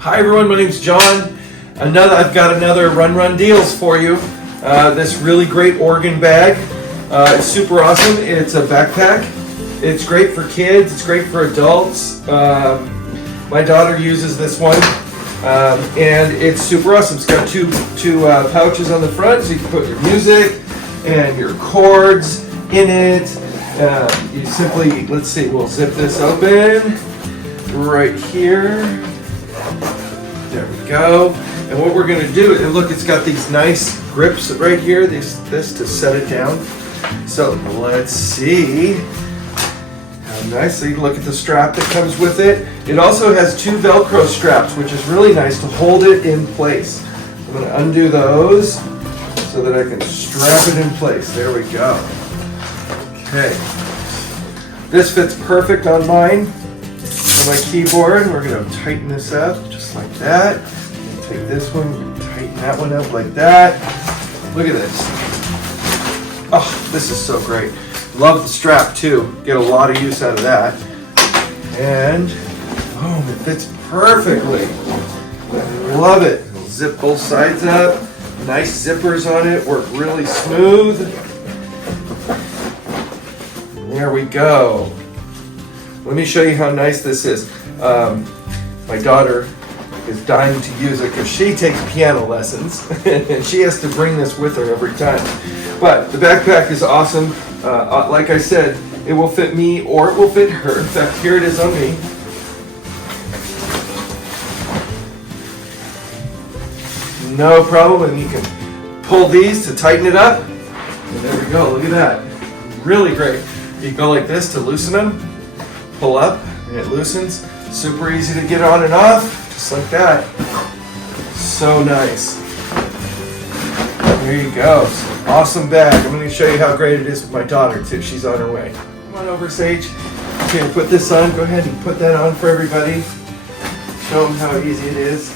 Hi everyone, my name's John. I've got another Run Deals for you. This really great organ bag. It's super awesome. It's a backpack. It's great for kids. It's great for adults. My daughter uses this one, and it's super awesome. It's got two pouches on the front, so you can put your music and your cords in it. You simply, let's see, we'll zip this open right here. There we go. And what we're going to do, and look, it's got these nice grips right here, this to set it down. So let's see how nicely, look at the strap that comes with it. It also has two Velcro straps, which is really nice to hold it in place. I'm going to undo those so that I can strap it in place. There we go. Okay. This fits perfect on mine, on my keyboard. We're going to tighten this up just like that. Take this one, tighten that one up like that. Look at this. Oh, this is so great. Love the strap too. Get a lot of use out of that. And boom, it fits perfectly. Love it. It'll zip both sides up. Nice zippers on it. Work really smooth. There we go. Let me show you how nice this is. My daughter is dying to use it because she takes piano lessons and she has to bring this with her every time. But the backpack is awesome. Like I said, it will fit me or it will fit her. In fact, here it is on me. No problem, and you can pull these to tighten it up. And there we go, look at that. Really great. You go like this to loosen them, pull up, and it loosens. Super easy to get on and off, just like that. So nice. There you go. Awesome bag. I'm going to show you how great it is with my daughter too. She's on her way. Come on over, Sage. Okay, put this on. Go ahead and put that on for everybody. Show them how easy it is.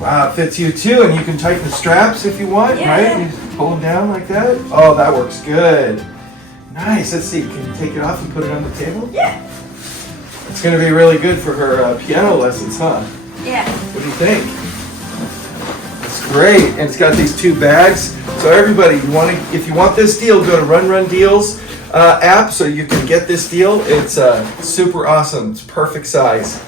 Wow, it fits you too, and you can tighten the straps if you want, right? You just pull them down like that. Oh, that works good. Nice. Let's see. Can you take it off and put it on the table? Yeah. It's going to be really good for her piano lessons, huh? Yeah. What do you think? It's great, and it's got these two bags. So everybody, if you want this deal, go to Run Deals app so you can get this deal. It's super awesome. It's perfect size.